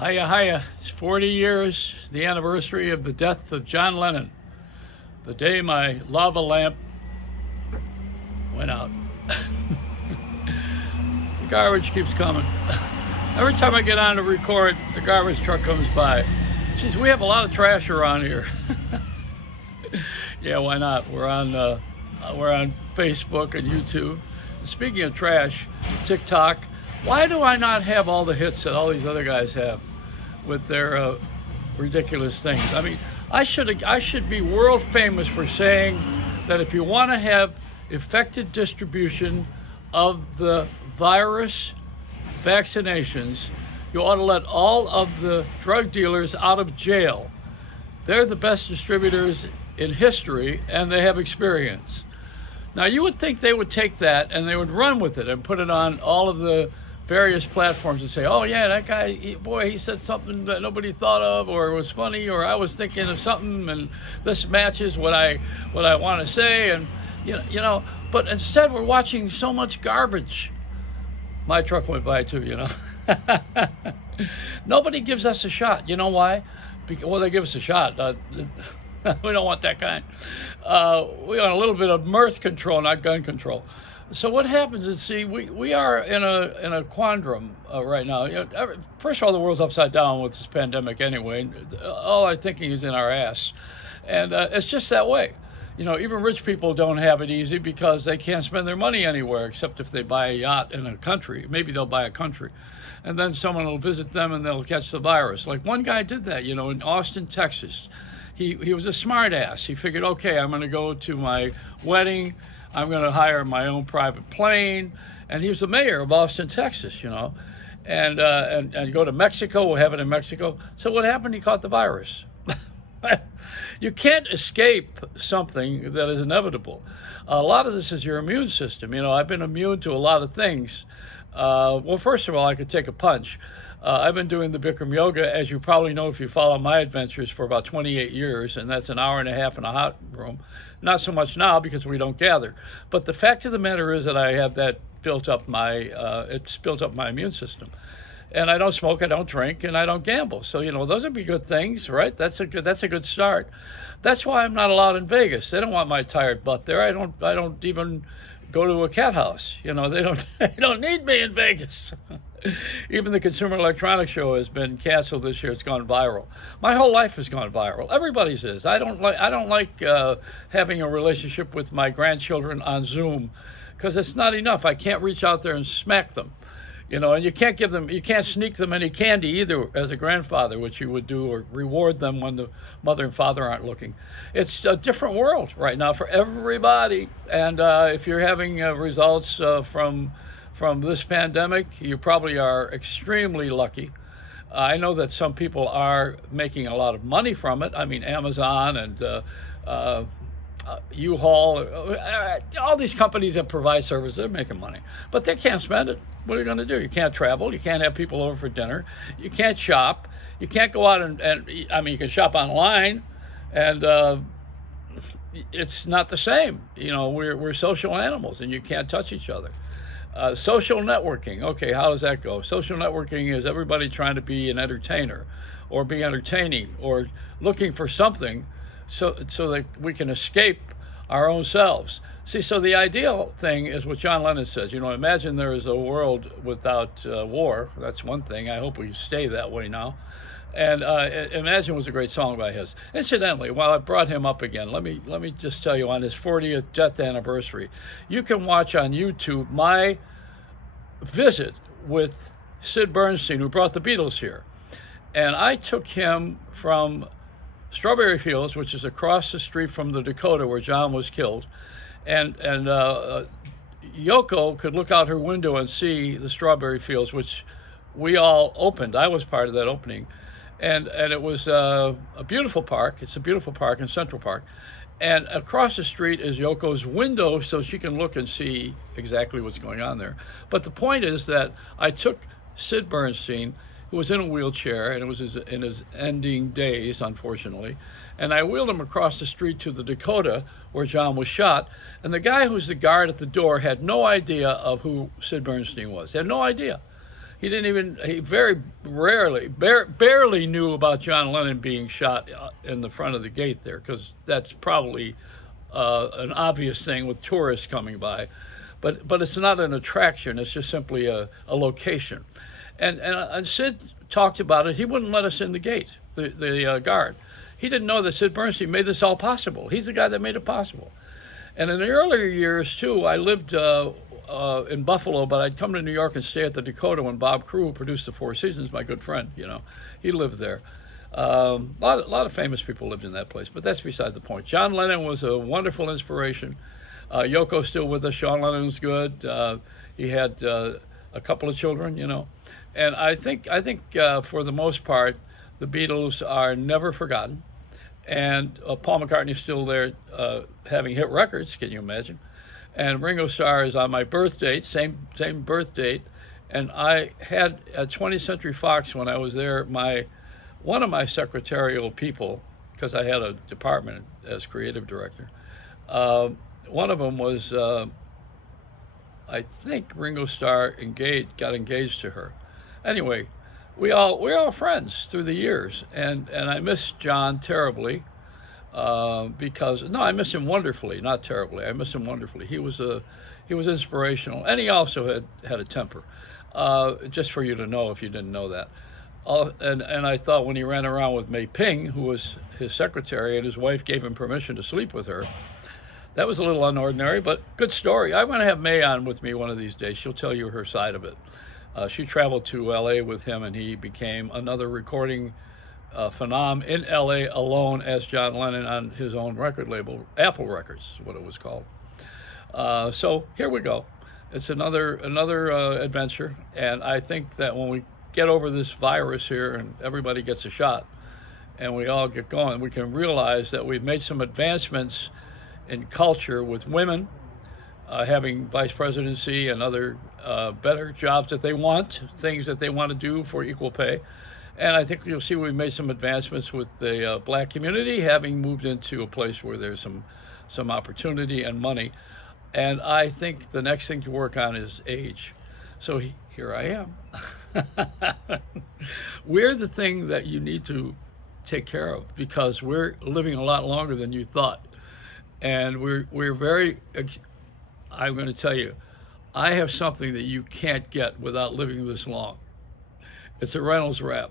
Hiya, hiya. It's 40 years, the anniversary of the death of John Lennon. The day my lava lamp went out. The garbage keeps coming. Every time I get on to record, the garbage truck comes by. Geez, we have a lot of trash around here. Yeah, why not? We're on Facebook and YouTube. Speaking of trash, TikTok. Why do I not have all the hits that all these other guys have with their ridiculous things? I mean, I should be world famous for saying that if you want to have effective distribution of the virus vaccinations, you ought to let all of the drug dealers out of jail. They're the best distributors in history, and they have experience. Now, you would think they would take that and they would run with it and put it on all of the various platforms and say, oh yeah, that guy, he said something that nobody thought of, or it was funny, or I was thinking of something, and this matches what I want to say, and you know. But instead, we're watching so much garbage. My truck went by too, Nobody gives us a shot. You know why? Well, they give us a shot. We don't want that kind. We want a little bit of mirth control, not gun control. So what happens is, see, we are in a quandrum right now. First of all, the world's upside down with this pandemic anyway. All our thinking is in our ass, and it's just that way. Even rich people don't have it easy because they can't spend their money anywhere except if they buy a yacht in a country. Maybe they'll buy a country, and then someone will visit them and they'll catch the virus. Like one guy did that, in Austin, Texas. He was a smart ass. He figured, okay, I'm going to go to my wedding. I'm going to hire my own private plane. And he was the mayor of Austin, Texas, and go to Mexico. We'll have it in Mexico. So what happened? He caught the virus. You can't escape something that is inevitable. A lot of this is your immune system. I've been immune to a lot of things. Well, first of all, I could take a punch. I've been doing the Bikram yoga, as you probably know if you follow my adventures, for about 28 years, and that's an hour and a half in a hot room. Not so much now because we don't gather. But the fact of the matter is that I have that built up it's built up my immune system. And I don't smoke, I don't drink, and I don't gamble. So, those would be good things, right? That's a good start. That's why I'm not allowed in Vegas. They don't want my tired butt there. I don't even go to a cat house. They don't need me in Vegas. Even the Consumer Electronics Show has been canceled this year. It's gone viral. My whole life has gone viral. Everybody's is. I don't like having a relationship with my grandchildren on Zoom because it's not enough. I can't reach out there and smack them. And you can't sneak them any candy either as a grandfather, which you would do, or reward them when the mother and father aren't looking. It's a different world right now for everybody. And if you're having results from this pandemic, you probably are extremely lucky. I know that some people are making a lot of money from it. I mean, Amazon and U-Haul, all these companies that provide services, they're making money, but they can't spend it. What are you going to do? You can't travel. You can't have people over for dinner. You can't shop. You can't go out and you can shop online, and it's not the same. We're social animals, and you can't touch each other. Social networking. Okay, how does that go? Social networking is everybody trying to be an entertainer or be entertaining or looking for something so that we can escape our own selves. See, so the ideal thing is what John Lennon says. Imagine there is a world without war. That's one thing. I hope we stay that way now. And Imagine was a great song by his. Incidentally, while I brought him up again, let me just tell you, on his 40th death anniversary, you can watch on YouTube my visit with Sid Bernstein, who brought the Beatles here. And I took him from Strawberry Fields, which is across the street from the Dakota where John was killed, and Yoko could look out her window and see the Strawberry Fields, which we all opened. I was part of that opening, and it was a beautiful park. It's a beautiful park in Central Park, and across the street is Yoko's window, so she can look and see exactly what's going on there. But the point is that I took Sid Bernstein, who was in a wheelchair, and it was in his ending days, unfortunately. And I wheeled him across the street to the Dakota where John was shot. And the guy who's the guard at the door had no idea of who Sid Bernstein was. He had no idea. He very rarely, barely knew about John Lennon being shot in the front of the gate there, because that's probably an obvious thing with tourists coming by. But it's not an attraction, it's just simply a location. And Sid talked about it. He wouldn't let us in the gate, the guard. He didn't know that Sid Bernstein made this all possible. He's the guy that made it possible. And in the earlier years, too, I lived in Buffalo, but I'd come to New York and stay at the Dakota when Bob Crew, who produced the Four Seasons, my good friend, he lived there. A lot of famous people lived in that place, but that's beside the point. John Lennon was a wonderful inspiration. Yoko's still with us. Sean Lennon's good. He had a couple of children, and I think for the most part, the Beatles are never forgotten. And Paul McCartney's still there, having hit records. Can you imagine? And Ringo Starr is on my birth date, same birth date. And I had at 20th Century Fox, when I was there, one of my secretarial people, because I had a department as creative director. One of them was, I think Ringo Starr got engaged to her. Anyway, we're all friends through the years, and I miss John terribly, because I miss him wonderfully, not terribly. I miss him wonderfully. He was inspirational, and he also had a temper. Just for you to know, if you didn't know that. And I thought when he ran around with May Ping, who was his secretary, and his wife gave him permission to sleep with her, that was a little unordinary, but good story. I'm going to have May on with me one of these days. She'll tell you her side of it. She traveled to L.A. with him, and he became another recording phenom in L.A. alone as John Lennon on his own record label, Apple Records, what it was called. So here we go. It's another adventure, and I think that when we get over this virus here and everybody gets a shot and we all get going, we can realize that we've made some advancements in culture with women having vice presidency and other better jobs that they want, things that they want to do for equal pay. And I think you'll see we've made some advancements with the black community, having moved into a place where there's some opportunity and money. And I think the next thing to work on is age. So here I am. We're the thing that you need to take care of, because we're living a lot longer than you thought. And we're very, I'm going to tell you, I have something that you can't get without living this long. It's a Reynolds wrap.